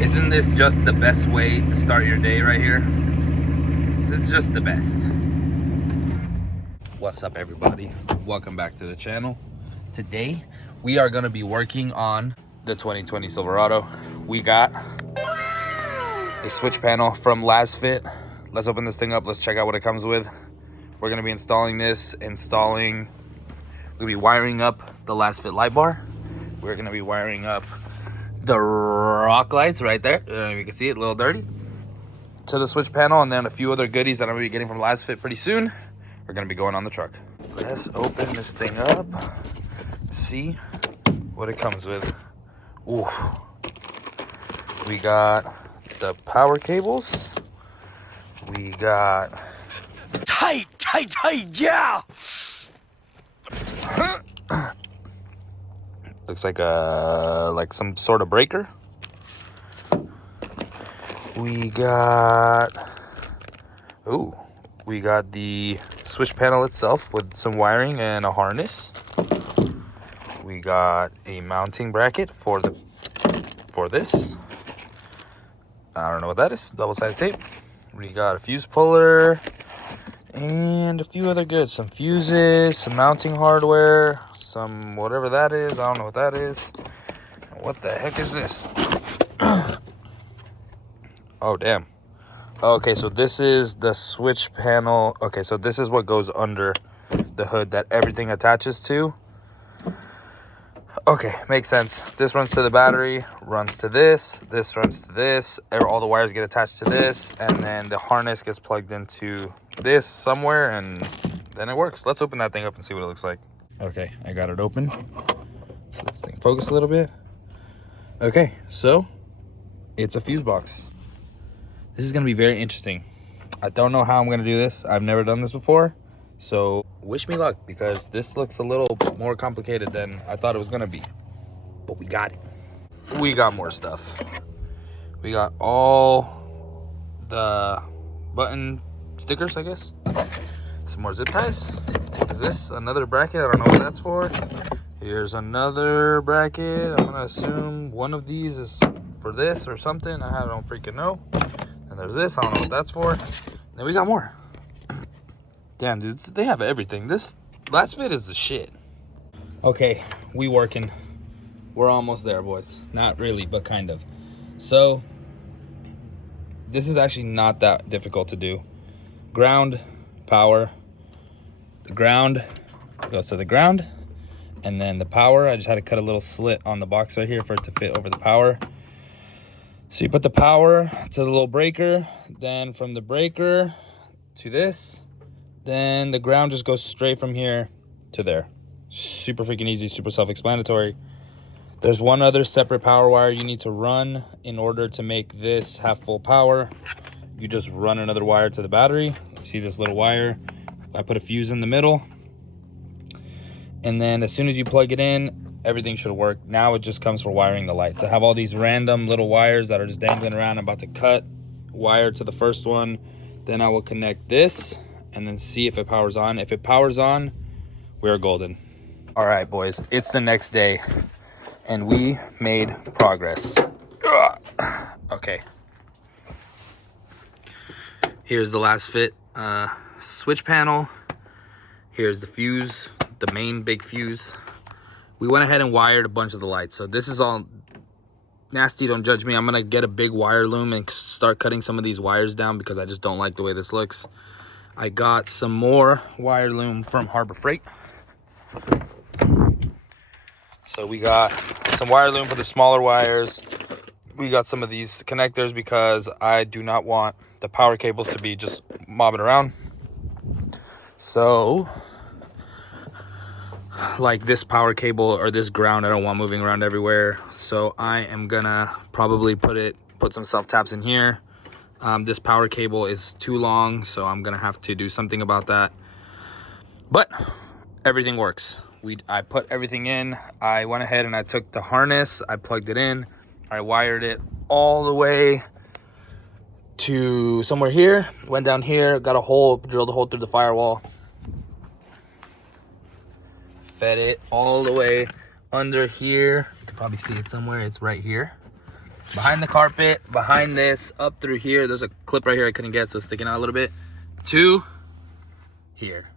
Isn't this just the best way to start your day right here? It's just the best. What's up, everybody? Welcome back to the channel. Today, we are gonna be working on the 2020 Silverado. We got a switch panel from LasFit. Let's open this thing up. Let's check out what it comes with. We're gonna be installing this, we're gonna be wiring up the LasFit light bar. We're gonna be wiring up the rock lights right there. You can see it, a little dirty. To the switch panel, and then a few other goodies that I'm gonna be getting from LasFit pretty soon. We're gonna be going on the truck. Let's open this thing up, see what it comes with. Ooh. We got the power cables. We got tight, yeah. Looks like some sort of breaker. We got the switch panel itself with some wiring and a harness. We got a mounting bracket for this. I don't know what that is. Double-sided tape. We got a fuse puller and a few other goods. Some fuses, some mounting hardware, some whatever that is. I don't know what that is. What the heck is this? Oh, damn. Okay, so this is the switch panel. Okay, so this is what goes under the hood that everything attaches to. Okay, makes sense. This runs to the battery, runs to this runs to this. All the wires get attached to this, and then the harness gets plugged into this somewhere, and then it works. Let's open that thing up and see what it looks like. Okay, I got it open. So this thing focus a little bit. Okay, so it's a fuse box. This is gonna be very interesting. I don't know how I'm gonna do this. I've never done this before. So wish me luck, because this looks a little more complicated than I thought it was gonna be. But we got it. We got more stuff. We got all the button stickers, I guess. Some more zip ties. Is this another bracket? I don't know what that's for. Here's another bracket. I'm gonna assume one of these is for this or something. I don't freaking know. And there's this. I don't know what that's for. Then we got more. Damn, dudes, they have everything. This LasFit is the shit. Okay, we working. We're almost there, boys. Not really, but kind of. So, this is actually not that difficult to do. Ground, power. The ground goes to the ground. And then the power, I just had to cut a little slit on the box right here for it to fit over the power. So you put the power to the little breaker. Then from the breaker to this. Then the ground just goes straight from here to there. Super freaking easy, super self-explanatory. There's one other separate power wire you need to run in order to make this have full power. You just run another wire to the battery. You see this little wire? I put a fuse in the middle. And then as soon as you plug it in, everything should work. Now it just comes for wiring the lights. I have all these random little wires that are just dangling around. I'm about to cut wire to the first one. Then I will connect this and then see if it powers on. If it powers on, we are golden. All right, boys, it's the next day and we made progress. Okay. Here's the LasFit switch panel. Here's the fuse, the main big fuse. We went ahead and wired a bunch of the lights. So this is all nasty, don't judge me. I'm gonna get a big wire loom and start cutting some of these wires down because I just don't like the way this looks. I got some more wire loom from Harbor Freight. So we got some wire loom for the smaller wires. We got some of these connectors because I do not want the power cables to be just mobbing around. So, like this power cable or this ground, I don't want moving around everywhere. So I am gonna probably put some self-taps in here. This power cable is too long, so I'm gonna have to do something about that. But everything works. I put everything in. I went ahead and I took the harness, I plugged it in, I wired it all the way to somewhere here, went down here, got a hole, drilled a hole through the firewall, fed it all the way under here. You can probably see it somewhere. It's right here. behind the carpet, behind this, up through here. There's a clip right here I couldn't get, so it's sticking out a little bit. To here.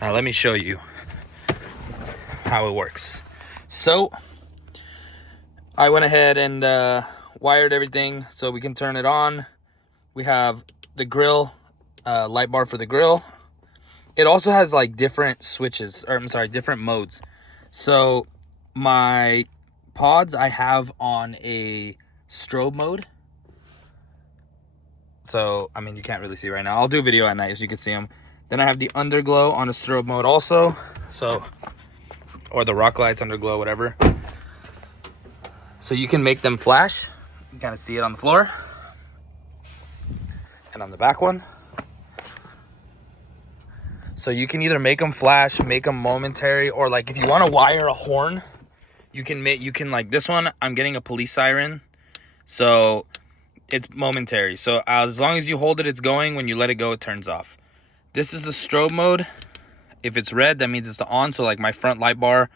Now let me show you how it works. So I went ahead and wired everything so we can turn it on. We have the grill, light bar for the grill. It also has like different switches, or I'm sorry, different modes. So my pods I have on a strobe mode. So, I mean, you can't really see right now. I'll do a video at night so you can see them. Then I have the underglow on a strobe mode also. So, or the rock lights, underglow, whatever. So you can make them flash. You kind of see it on the floor. And on the back one. So you can either make them flash, make them momentary, or like if you want to wire a horn, you can like this one, I'm getting a police siren. So it's momentary. So as long as you hold it, it's going. When you let it go, it turns off. This is the strobe mode. If it's red, that means it's on. So like my front light bar,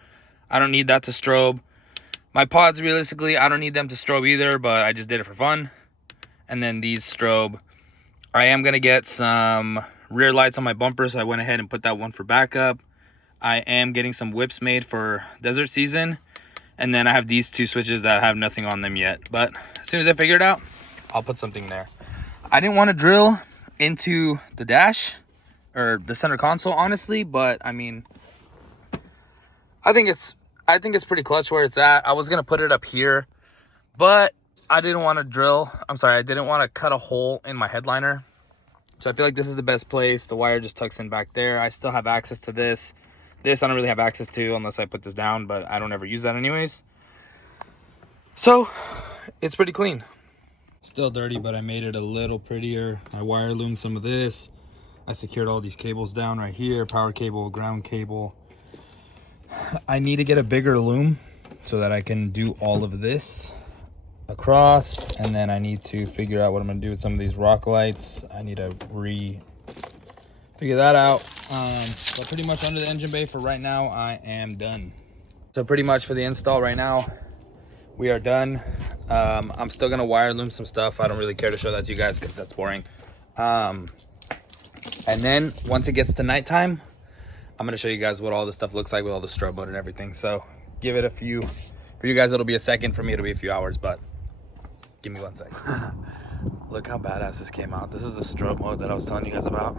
I don't need that to strobe. My pods, realistically, I don't need them to strobe either, but I just did it for fun. And then these strobe. I am going to get some rear lights on my bumper, so I went ahead and put that one for backup. I am getting some whips made for desert season. And then I have these two switches that have nothing on them yet. But as soon as I figure it out, I'll put something there. I didn't want to drill into the dash or the center console, honestly, but I mean, I think it's pretty clutch where it's at. I was gonna put it up here, but I didn't want to I didn't want to cut a hole in my headliner. So I feel like this is the best place. The wire just tucks in back there. I still have access to this. This I don't really have access to unless I put this down, but I don't ever use that anyways. So it's pretty clean. Still dirty, but I made it a little prettier. I wire loomed some of this. I secured all these cables down right here. Power cable, ground cable. I need to get a bigger loom so that I can do all of this across. And then I need to figure out what I'm gonna do with some of these rock lights. I need to figure that out. But pretty much under the engine bay for right now, I am done. So pretty much for the install right now, we are done. I'm still gonna wire loom some stuff. I don't really care to show that to you guys because that's boring. And then once it gets to nighttime, I'm gonna show you guys what all this stuff looks like with all the strobe mode and everything. So give it a few, for you guys it'll be a second, for me it'll be a few hours, but give me 1 second. Look how badass this came out. This is the strobe mode that I was telling you guys about.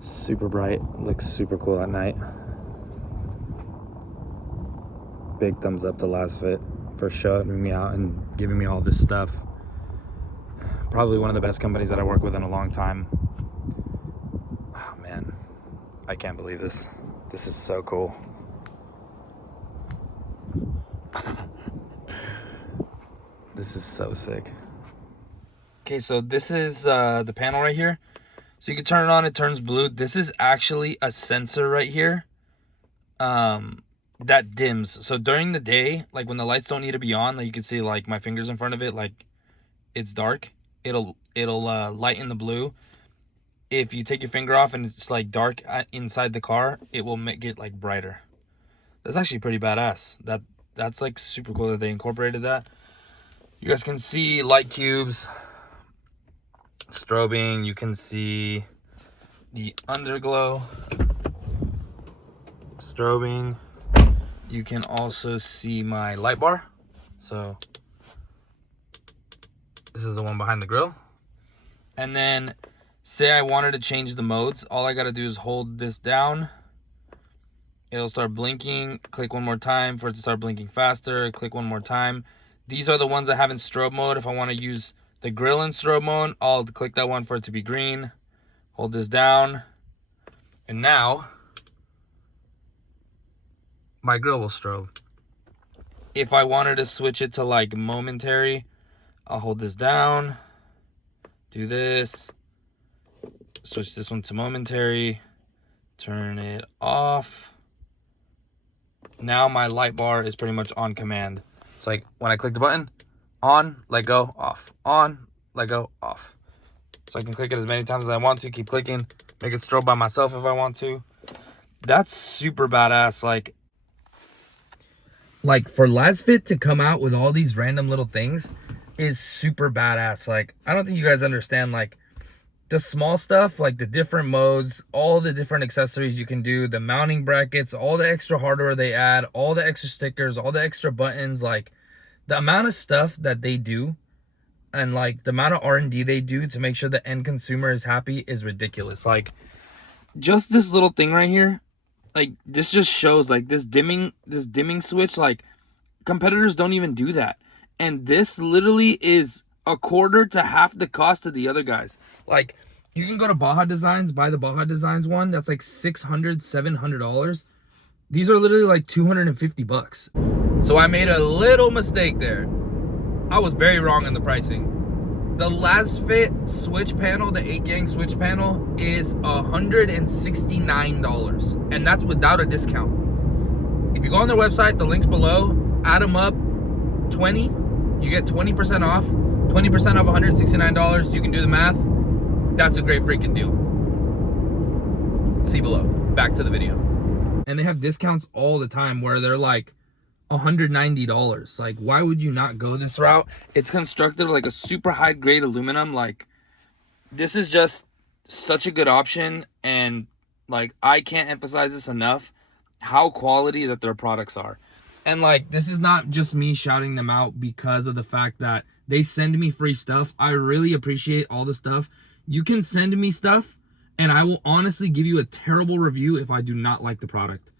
Super bright, looks super cool at night. Big thumbs up to Last Fit for showing me out and giving me all this stuff. Probably one of the best companies that I work with in a long time. Oh man, I can't believe this. This is so cool. This is so sick. Okay, so this is the panel right here. So you can turn it on, it turns blue. This is actually a sensor right here that dims. So during the day, like when the lights don't need to be on, like you can see like my fingers in front of it, like it's dark. It'll lighten the blue. If you take your finger off and it's like dark inside the car, it will make it like brighter. That's actually pretty badass. That's like super cool that they incorporated that. You guys can see light cubes, strobing. You can see the underglow, strobing. You can also see my light bar. So this is the one behind the grill. And then say I wanted to change the modes, all I gotta do is hold this down. It'll start blinking. Click one more time for it to start blinking faster. Click one more time. These are the ones I have in strobe mode. If I want to use the grill in strobe mode, I'll click that one for it to be green. Hold this down. And now my grill will strobe. If I wanted to switch it to like momentary, I'll hold this down, do this, switch this one to momentary, turn it off. Now my light bar is pretty much on command. It's like when I click the button, on, let go, off, on, let go, off. So I can click it as many times as I want to, keep clicking, make it strobe by myself if I want to. That's super badass. Like, like for LasFit to come out with all these random little things is super badass. Like, I don't think you guys understand, like, the small stuff, like the different modes, all the different accessories you can do, the mounting brackets, all the extra hardware they add, all the extra stickers, all the extra buttons, like the amount of stuff that they do and like the amount of R&D they do to make sure the end consumer is happy is ridiculous. Like, just this little thing right here, like this just shows like this dimming switch, like competitors don't even do that. And this literally is a quarter to half the cost of the other guys. Like, you can go to Baja Designs, buy the Baja Designs one. That's like $600, $700. These are literally like $250. So I made a little mistake there. I was very wrong in the pricing. The LasFit switch panel, the 8-gang switch panel, is $169. And that's without a discount. If you go on their website, the link's below, add them up, 20, you get 20% off. 20% off $169. You can do the math. That's a great freaking deal. See below. Back to the video. And they have discounts all the time where they're like $190. Like, why would you not go this route? It's constructed like a super high grade aluminum. Like, this is just such a good option. And like, I can't emphasize this enough, how quality that their products are. And like, this is not just me shouting them out because of the fact that they send me free stuff. I really appreciate all the stuff. You can send me stuff and I will honestly give you a terrible review if I do not like the product.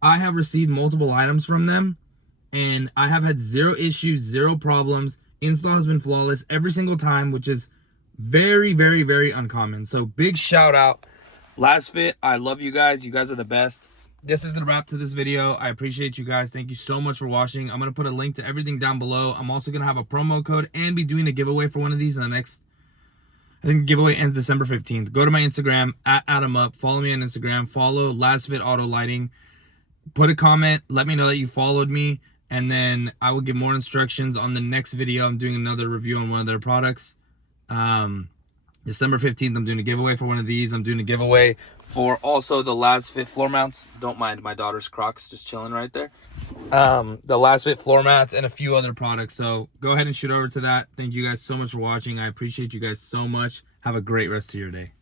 I have received multiple items from them and I have had zero issues, zero problems. Install has been flawless every single time, which is very, very, very uncommon. So big shout out, LasFit. I love you guys. You guys are the best. This is the wrap to this video. I appreciate you guys. Thank you so much for watching. I'm going to put a link to everything down below. I'm also going to have a promo code and be doing a giveaway for one of these in the next, I think giveaway ends December 15th. Go to my Instagram, @AdamUp. Follow me on Instagram. Follow LasFit Auto Lighting. Put a comment. Let me know that you followed me. And then I will give more instructions on the next video. I'm doing another review on one of their products. December 15th, I'm doing a giveaway for one of these. I'm doing a giveaway for also the LasFit floor mounts. Don't mind my daughter's Crocs just chilling right there. The LasFit floor mats and a few other products. So go ahead and shoot over to that. Thank you guys so much for watching. I appreciate you guys so much. Have a great rest of your day.